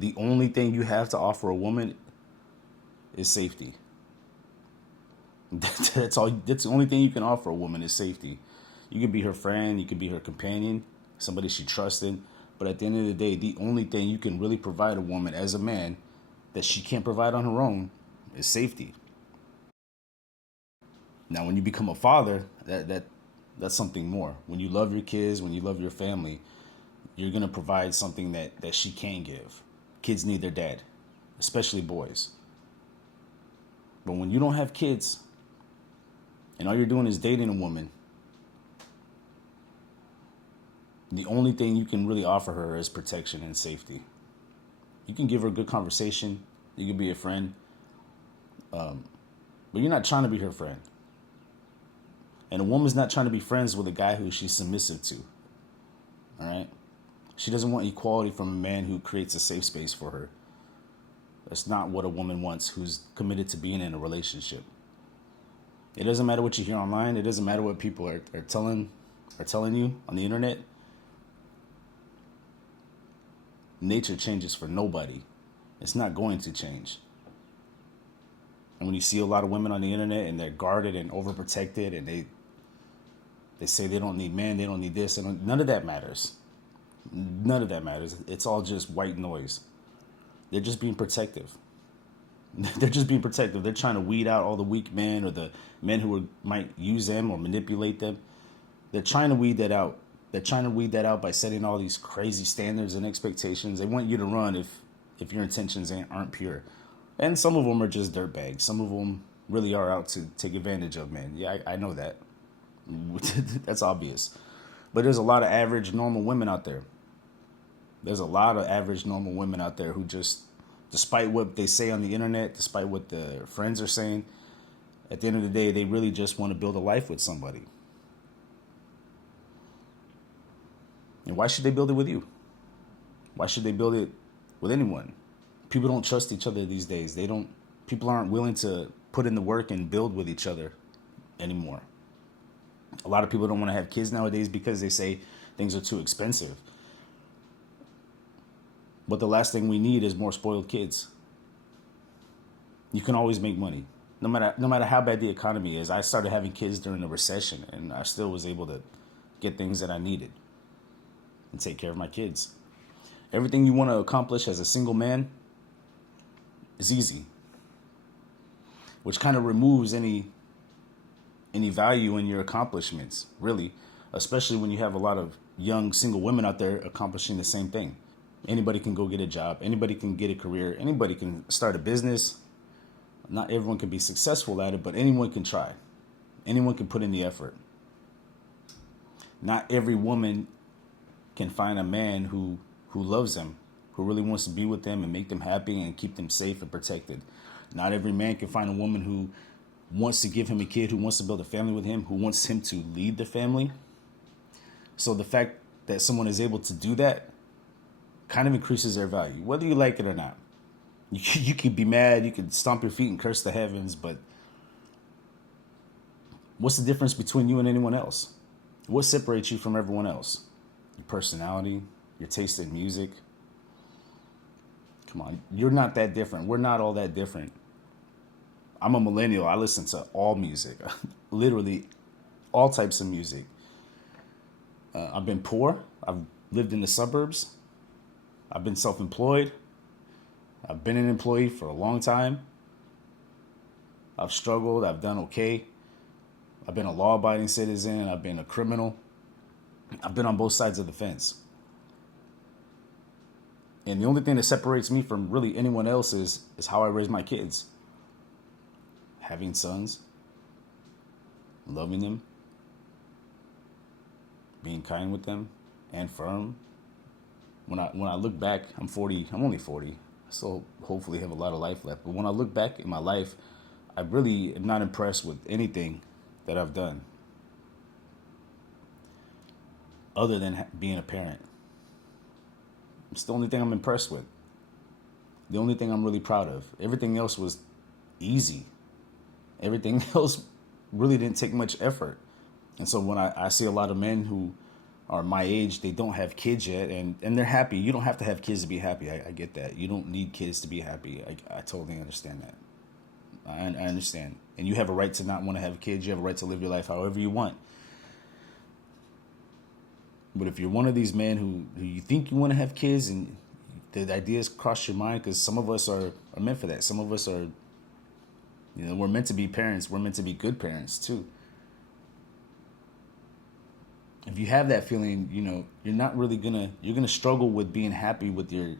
The only thing you have to offer a woman is safety. That's all. That's the only thing you can offer a woman is safety. You could be her friend, you could be her companion, somebody she trusted. But at the end of the day, the only thing you can really provide a woman as a man that she can't provide on her own is safety. Now, when you become a father, that's something more. When you love your kids, when you love your family, you're gonna provide something that she can't give. Kids need their dad, especially boys. But when you don't have kids and all you're doing is dating a woman, the only thing you can really offer her is protection and safety. You can give her a good conversation. You can be a friend, but you're not trying to be her friend. And a woman's not trying to be friends with a guy who she's submissive to. All right? She doesn't want equality from a man who creates a safe space for her. That's not what a woman wants who's committed to being in a relationship. It doesn't matter what you hear online. It doesn't matter what people are telling you on the internet. Nature changes for nobody. It's not going to change. And when you see a lot of women on the internet and they're guarded and overprotected and they say they don't need men, they don't need this, and none of that matters. None of that matters. It's all just white noise. They're just being protective. They're just being protective. They're trying to weed out all the weak men or the men who might use them or manipulate them. They're trying to weed that out. They're trying to weed that out by setting all these crazy standards and expectations. They want you to run if your intentions aren't pure. And some of them are just dirtbags. Some of them really are out to take advantage of men. Yeah, I know that. That's obvious. But there's a lot of average, normal women out there. There's a lot of average, normal women out there who just, despite what they say on the internet, despite what their friends are saying, at the end of the day, they really just want to build a life with somebody. And why should they build it with you? Why should they build it with anyone? People don't trust each other these days. People aren't willing to put in the work and build with each other anymore. A lot of people don't want to have kids nowadays because they say things are too expensive. But the last thing we need is more spoiled kids. You can always make money. No matter how bad the economy is. I started having kids during the recession and I still was able to get things that I needed and take care of my kids. Everything you want to accomplish as a single man is easy, which kind of removes any value in your accomplishments, really, especially when you have a lot of young single women out there accomplishing the same thing. Anybody can go get a job. Anybody can get a career. Anybody can start a business. Not everyone can be successful at it, but anyone can try. Anyone can put in the effort. Not every woman can find a man who loves them, who really wants to be with them and make them happy and keep them safe and protected. Not every man can find a woman who wants to give him a kid, who wants to build a family with him, who wants him to lead the family. So the fact that someone is able to do that kind of increases their value, whether you like it or not. You could be mad, you could stomp your feet and curse the heavens, but what's the difference between you and anyone else? What separates you from everyone else? Your personality, your taste in music. Come on, you're not that different. We're not all that different. I'm a millennial. I listen to all music, literally all types of music. I've been poor. I've lived in the suburbs. I've been self-employed. I've been an employee for a long time. I've struggled. I've done okay. I've been a law-abiding citizen. I've been a criminal. I've been on both sides of the fence. And the only thing that separates me from really anyone else is how I raise my kids. Having sons, loving them, being kind with them, and firm. When I look back, I'm 40. I'm only 40. I still hopefully have a lot of life left. But when I look back in my life, I really am not impressed with anything that I've done other than being a parent. It's the only thing I'm impressed with. The only thing I'm really proud of. Everything else was easy. Everything else really didn't take much effort. And so when I see a lot of men who are my age, they don't have kids yet, and they're happy. You don't have to have kids to be happy. I get that. You don't need kids to be happy. I totally understand that. I understand. And you have a right to not want to have kids. You have a right to live your life however you want. But if you're one of these men who you think you want to have kids and the ideas cross your mind, because some of us are meant for that. Some of us are, we're meant to be parents. We're meant to be good parents too. If you have that feeling, you're not really you're gonna struggle with being happy with your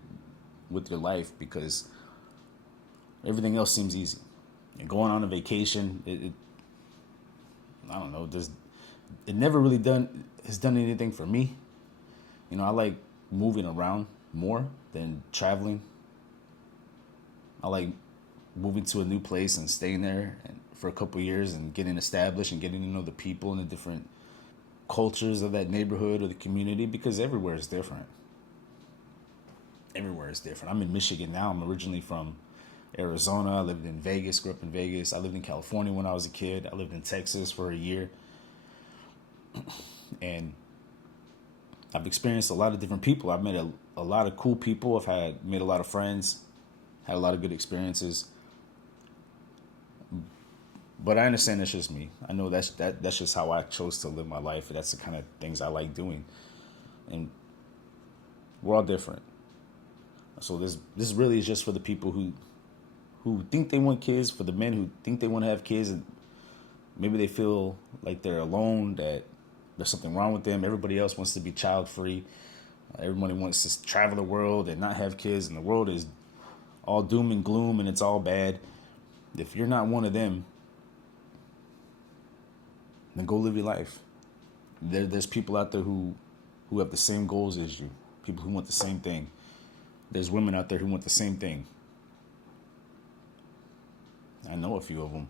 life because everything else seems easy. And going on a vacation, I don't know, it never really has done anything for me. I like moving around more than traveling. I like moving to a new place and staying there for a couple of years and getting established and getting to know the people and the different cultures of that neighborhood or the community, because everywhere is different. Everywhere is different. I'm in Michigan now. I'm originally from Arizona. I lived in Vegas, grew up in Vegas. I lived in California when I was a kid. I lived in Texas for a year. And I've experienced a lot of different people. I've met a lot of cool people. I've made a lot of friends, had a lot of good experiences. But I understand that's just me. I know that's just how I chose to live my life. That's the kind of things I like doing. And we're all different. So this really is just for the people who think they want kids, for the men who think they want to have kids, and maybe they feel like they're alone, that there's something wrong with them. Everybody else wants to be child free. Everybody wants to travel the world and not have kids, and the world is all doom and gloom and it's all bad. If you're not one of them, then go live your life. There's people out there who have the same goals as you, people who want the same thing. There's women out there who want the same thing. I know a few of them.